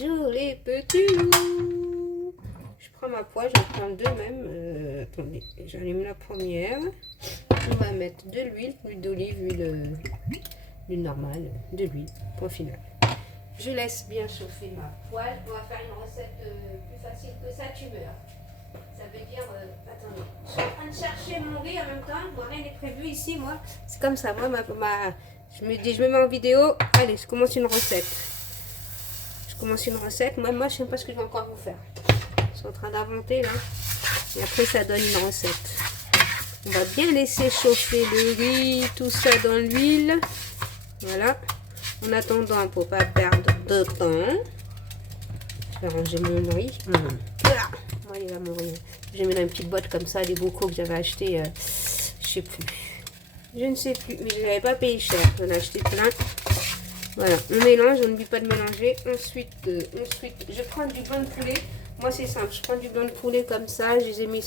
Bonjour les petits loups. Je prends ma poêle, j'en prends deux même. Attendez, j'allume la première. On va mettre de l'huile d'olive, huile normale, de l'huile, point final. Je laisse bien chauffer ma poêle. On va faire une recette plus facile que ça, tu meurs. Ça veut dire, attendez, je suis en train de chercher mon riz en même temps. Bon, rien n'est prévu ici, moi. C'est comme ça, moi, je me dis, je me mets en vidéo. Allez, je commence une recette. Moi, je sais pas ce que je vais encore vous faire. Je suis en train d'inventer, là. Et après, ça donne une recette. On va bien laisser chauffer le riz, tout ça dans l'huile. Voilà. En attendant, pour pas perdre de temps, je vais ranger mon riz. Voilà. Moi, il va mourir. J'ai mis dans une petite boîte comme ça, des bocaux que j'avais acheté, je sais plus. Je ne sais plus, mais je n'avais pas payé cher. J'en ai acheté plein. Voilà, on mélange, on n'oublie pas de mélanger. Ensuite, je prends du blanc de poulet. Moi, c'est simple. Je prends du blanc de poulet comme ça. Je les mets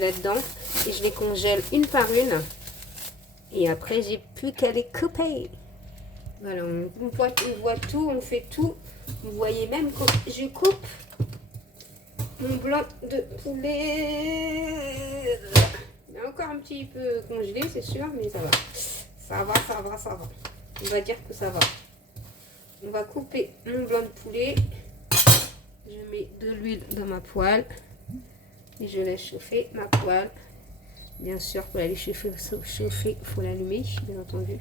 là-dedans et je les congèle une par une. Et après, j'ai plus qu'à les couper. Voilà, on voit tout, on fait tout. Vous voyez même que je coupe mon blanc de poulet. Il est encore un petit peu congelé, c'est sûr, mais ça va. Ça va. On va dire que ça va. On va couper mon blanc de poulet. Je mets de l'huile dans ma poêle. Et je laisse chauffer ma poêle. Bien sûr, pour la laisser chauffer, il faut l'allumer, bien entendu.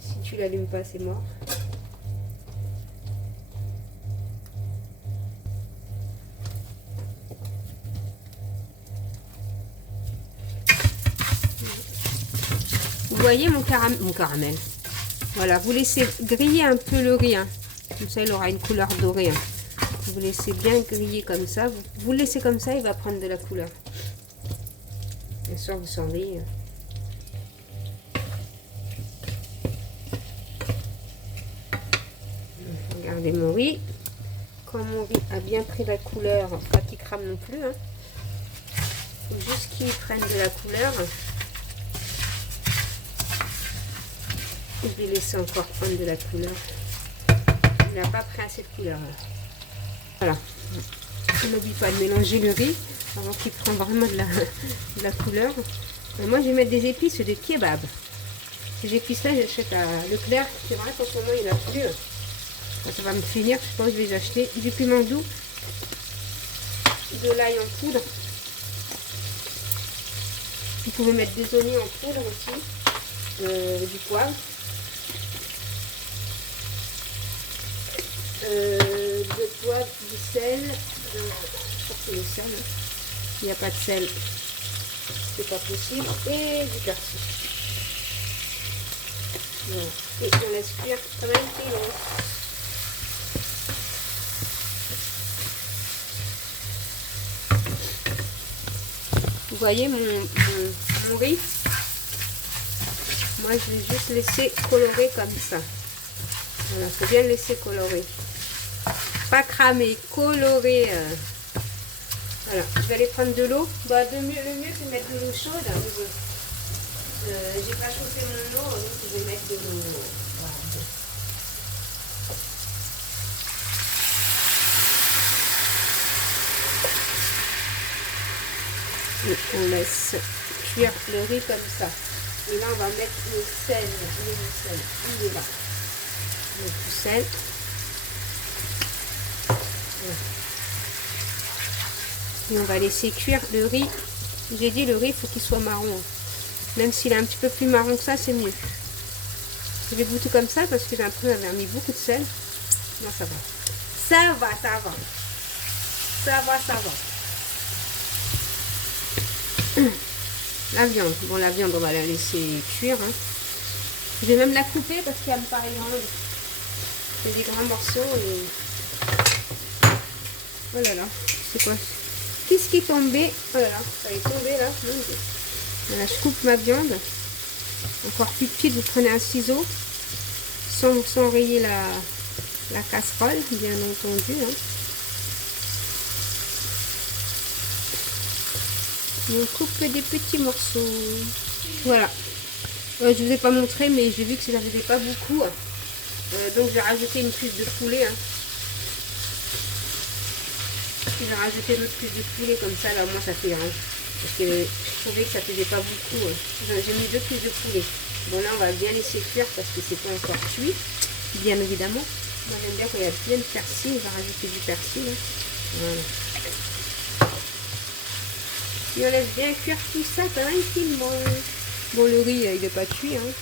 Si tu l'allumes pas, c'est mort. Vous voyez mon caramel. Voilà, vous laissez griller un peu le riz. Hein. Comme ça, il aura une couleur dorée. Hein. Vous laissez bien griller comme ça. Vous le laissez comme ça, il va prendre de la couleur. Bien sûr, vous surveillez. Regardez mon riz. Quand mon riz a bien pris la couleur, pas qu'il crame non plus. Hein. Il faut juste qu'il prenne de la couleur. Je vais laisser encore prendre de la couleur. Il n'a pas pris assez de couleur. Voilà. On n'oublie pas de mélanger le riz avant qu'il prenne vraiment de la couleur. Et moi, je vais mettre des épices de kebab. Ces épices-là, j'achète à Leclerc. C'est vrai qu'en ce moment, il n'y en a plus. Ça va me finir. Je pense que je vais les acheter. Du piment doux. De l'ail en poudre. Vous pouvez mettre des oignons en poudre aussi. Du poivre. De poivre, du sel, je crois que c'est le sel, hein. Il n'y a pas de sel, c'est pas possible, et du persil. Voilà. Et on laisse cuire 20 minutes. Vous voyez mon riz, moi je vais juste laisser colorer comme ça. Voilà, il faut bien le laisser colorer. Pas cramer, colorer. Voilà, je vais aller prendre de l'eau. Bah, le mieux c'est de mettre de l'eau chaude. Hein, j'ai pas chauffé mon eau, donc je vais mettre de l'eau. Voilà. Et on laisse cuire le riz comme ça. Et là, on va mettre le sel. Il est là. Le sel. Et on va laisser cuire le riz. J'ai dit le riz, il faut qu'il soit marron. Même s'il est un petit peu plus marron que ça, c'est mieux. Je vais goûter comme ça parce que j'ai l'impression d'avoir mis beaucoup de sel. Non, ça va. Ça va. La viande. Bon, la viande, on va la laisser cuire. Hein. Je vais même la couper parce qu'elle me paraît grande. C'est des grands morceaux et... Oh là là, c'est quoi? Qu'est-ce qui est tombé? Oh là là, ça est tombé là. Voilà, je coupe ma viande. Encore plus petite, vous prenez un ciseau. Sans rayer la casserole, bien entendu. Hein. Et on coupe des petits morceaux. Voilà. Je ne vous ai pas montré, mais j'ai vu que ça ne faisait pas beaucoup. Donc j'ai rajouté une cuisse de poulet. Hein. J'ai rajouté l'autre cuisse de poulet comme ça, là au moins ça fait un. Parce que je trouvais que ça faisait pas beaucoup. J'ai mis 2 cuisses de poulet. Bon là on va bien laisser cuire parce que c'est pas encore cuit, bien évidemment. Moi j'aime bien quand il y a plein de persil, on va rajouter du persil. Hein. Voilà. Et on laisse bien cuire tout ça tranquillement. Bon le riz il n'est pas cuit. Hein.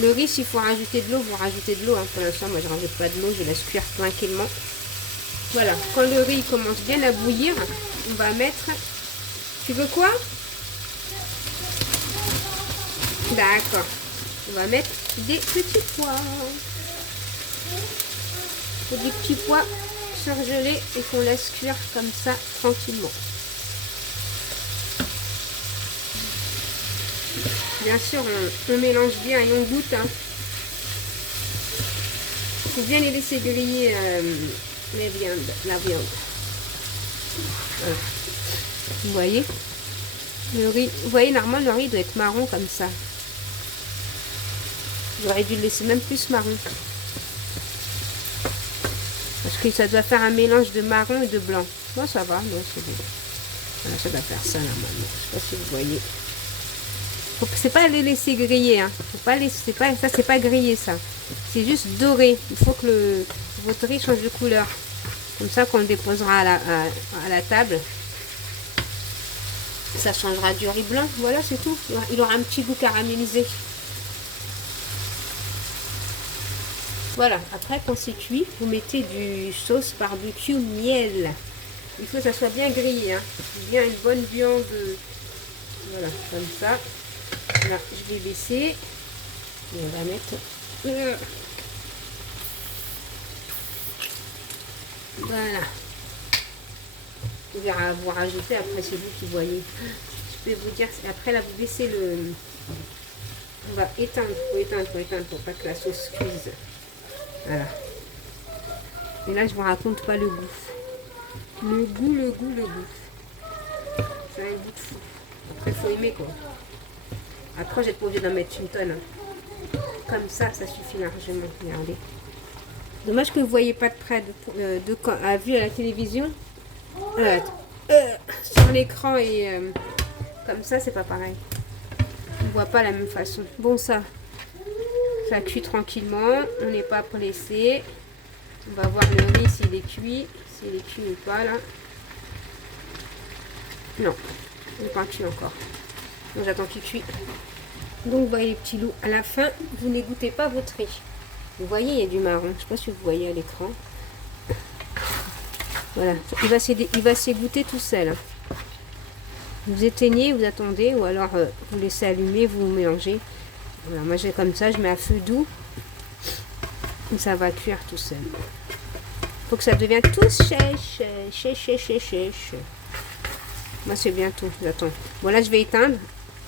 Le riz s'il faut rajouter de l'eau, vous rajoutez de l'eau. Hein. Pour l'instant moi je rajoute pas de l'eau, je laisse cuire tranquillement. Voilà, quand le riz commence bien à bouillir, on va mettre... Tu veux quoi? D'accord. On va mettre des petits pois. Des petits pois surgelés et qu'on laisse cuire comme ça tranquillement. Bien sûr, on mélange bien et on goûte. Hein. Il faut bien les laisser griller la viande. Voilà. Vous voyez le riz, vous voyez normalement le riz doit être marron comme ça. J'aurais dû le laisser même plus marron. Parce que ça doit faire un mélange de marron et de blanc. Bon ça va, non c'est bon. Voilà, ça doit faire ça normalement. Je sais pas si vous voyez. C'est pas les laisser griller, hein. Faut pas laisser, ça c'est pas grillé ça. C'est juste doré. Il faut que votre riz change de couleur. Comme ça qu'on le déposera à la table. Ça changera du riz blanc. Voilà, c'est tout. Il aura un petit goût caramélisé. Voilà. Après, quand c'est cuit, vous mettez du sauce barbecue miel. Il faut que ça soit bien grillé. Hein. Bien une bonne viande. Voilà, comme ça. Là, je vais baisser. Et on va mettre... Voilà. Vous verrez, vous rajoutez, après c'est vous qui voyez. Je peux vous dire, après là vous baissez le... On va éteindre, pour pas que la sauce cuise. Voilà. Et là je vous raconte pas le goût. Le goût. C'est un goût de fou. Après il faut aimer quoi. Après j'ai pas obligé d'en mettre une tonne. Hein. Comme ça suffit largement. Regardez. Dommage que vous voyez pas de près à vue à la télévision. Sur l'écran et comme ça c'est pas pareil. On voit pas la même façon. Bon ça cuit tranquillement. On n'est pas pressé. On va voir le riz s'il est cuit. S'il est cuit ou pas là. Non, il n'est pas cuit encore. Donc j'attends qu'il cuit. Donc vous voyez les petits loups. À la fin, vous n'égouttez pas votre riz. Vous voyez, il y a du marron. Je ne sais pas si vous voyez à l'écran. Voilà, il va s'égoutter tout seul. Vous éteignez, vous attendez, ou alors vous laissez allumer, vous mélangez. Voilà, moi j'ai comme ça, je mets à feu doux. Et ça va cuire tout seul. Il faut que ça devienne tout sèche. Moi c'est bientôt, j'attends. Bon là je vais éteindre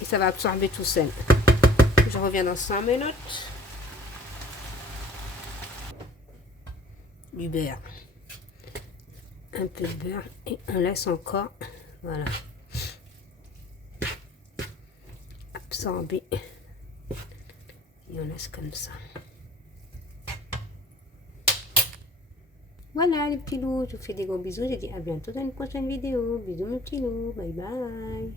et ça va absorber tout seul. Je reviens dans 5 minutes. Du beurre. Un peu de beurre et on laisse encore, voilà, absorber et on laisse comme ça. Voilà les petits loups, je vous fais des gros bisous, j'ai dit à bientôt dans une prochaine vidéo. Bisous mes petits loups, bye bye.